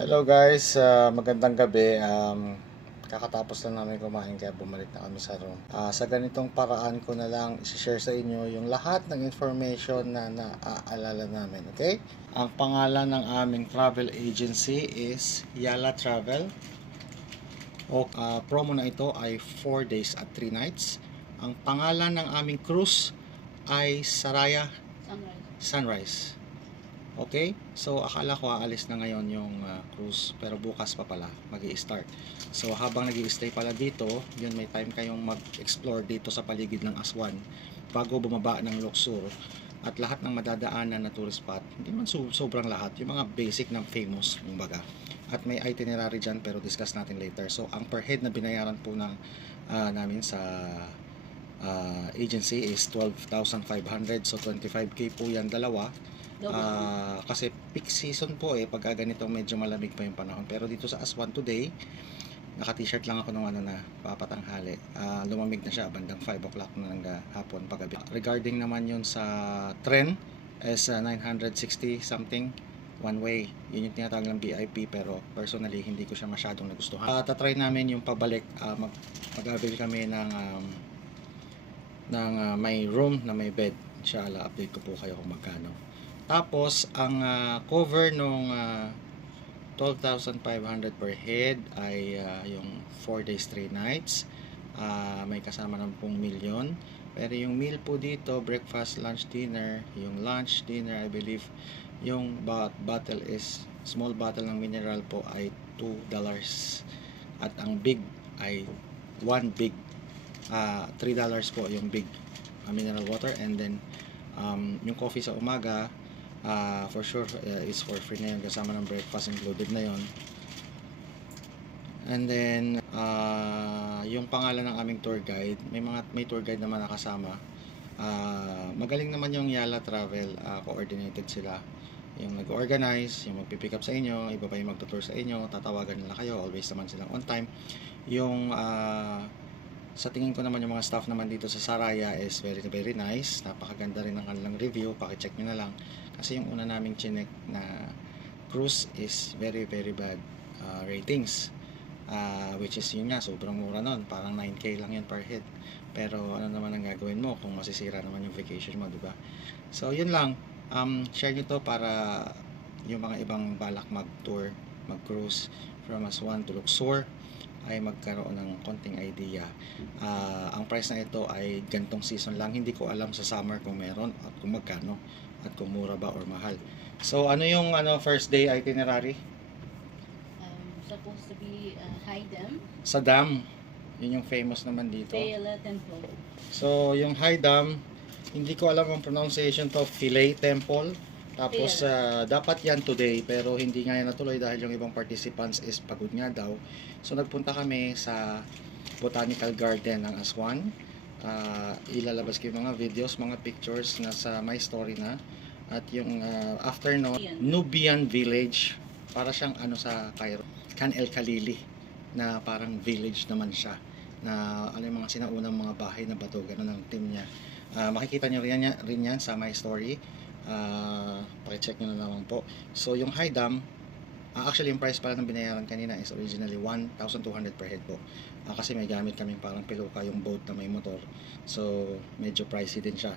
Hello guys, magandang gabi. Kakatapos lang namin kumain kaya bumalik na kami sa room. Sa ganitong paraan ko na lang i-share sa inyo yung lahat ng information na naaalala namin, okay? Ang pangalan ng aming travel agency is Yala Travel. O promo na ito ay 4 days at 3 nights. Ang pangalan ng aming cruise ay Saraya Sunrise. Okay? So, akala ko aalis na ngayon yung cruise. Pero bukas pa pala, mag-i-start. So, habang nag-i-stay pala dito, yun may time kayong mag-explore dito sa paligid ng Aswan bago bumaba ng Luxor. At lahat ng madadaanan na tourist spot, hindi man sobrang lahat. Yung mga basic na famous, kumbaga. At may itinerary dyan, pero discuss natin later. So, ang per head na binayaran po ng namin sa agency is 12,500. So, 25k po yan dalawa. Kasi peak season po pag ganito medyo malamig pa yung panahon, pero dito sa Aswan today naka t-shirt lang ako nung papatanghali. Lumamig na siya bandang 5 o'clock na ng hapon paggabi. Regarding naman yun sa tren is 960 something one way, yun yung tinatawag ng VIP, pero personally hindi ko siya masyadong nagustuhan. Tatry namin yung pabalik. Mag-avail kami ng may room na may bed. Inshallah update ko po kayo kung magkano. Tapos, ang cover nung 12,500 per head ay yung 4 days 3 nights. May kasama ng pong milyon. Pero yung meal po dito, breakfast, lunch, dinner. Yung lunch, dinner, I believe, yung bottle is, small bottle ng mineral po ay $2. At ang big ay one big. $3 po yung big mineral water. And then, yung coffee sa umaga, for sure is for free na yun, kasama ng breakfast included na yun. And then yung pangalan ng aming tour guide, may tour guide naman nakasama. Magaling naman yung Yala Travel, coordinated sila, yung nag-organize, yung magpipick up sa inyo, iba pa yung magtutour sa inyo, tatawagan nila kayo, always naman silang on time. Yung sa tingin ko naman yung mga staff naman dito sa Saraya is very very nice. Napakaganda rin ng kanilang review, paki-check nyo na lang. Kasi yung una naming chinek na cruise is very very bad ratings. Which is yun nga, sobrang mura nun. Parang 9k lang yun per head. Pero ano naman ang gagawin mo kung masisira naman yung vacation mo, diba? So yun lang. Share nyo to para yung mga ibang balak mag-tour, mag-cruise from Aswan to Luxor ay magkaroon ng konting idea. Ang price na ito ay gantong season lang. Hindi ko alam sa summer kung meron at kung magkano at kung mura ba or mahal. So ano yung first day itinerary? Supposed to be High Dam. Sa dam. Yun yung famous naman dito. Philae Temple. So yung High Dam, hindi ko alam ang pronunciation to, Philae Temple. Tapos dapat yan today, pero hindi nga yan natuloy dahil yung ibang participants is pagod nga daw. So nagpunta kami sa Botanical Garden ng Aswan. Ilalabas ko yung mga videos, mga pictures na sa my story na. At yung afternoon, Nubian Village, para siyang sa Cairo, Khan El Khalili, na parang village naman siya, na yung mga sinaunang mga bahay na bato, gano'n ang team niya. Makikita nyo rin yan sa my story. Pakicheck nyo na naman po. So yung High Dam, actually yung price pala ng binayaran kanina is originally 1,200 per head po. Kasi may gamit kaming parang piluka, yung boat na may motor. So medyo pricey din siya.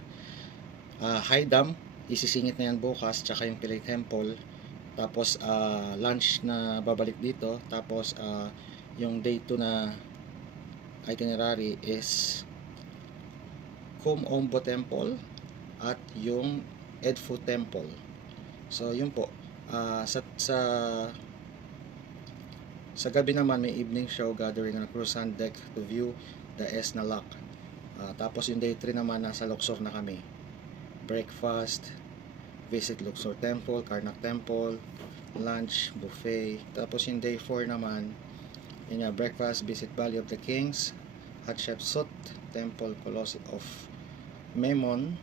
High Dam, isisingit na yan bukas, tsaka yung Philae Temple. Tapos lunch na babalik dito. Tapos yung day 2 na itinerary is Kum Ombo Temple at yung Edfu Temple. So yun po. Sa gabi naman may evening show gathering on Cruzan deck to view the Esnalak. Tapos yung day 3 naman nasa Luxor na kami. Breakfast, visit Luxor Temple, Karnak Temple, lunch, buffet. Tapos yung day 4 naman, yun nga, breakfast, visit Valley of the Kings, Hatshepsut Temple, Colosseum of Memnon.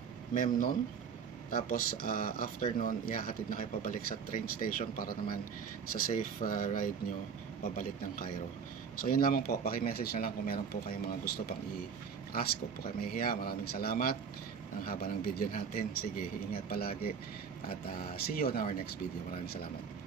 Tapos afternoon, ihahatid na kayo pabalik sa train station para naman sa safe ride nyo pabalik ng Cairo. So yun lamang po, paki-message na lang kung meron po kayong mga gusto pang i-ask ko po kayo mahihiya. Maraming salamat. Ang haba ng video natin. Sige, ingat palagi at see you on our next video. Maraming salamat.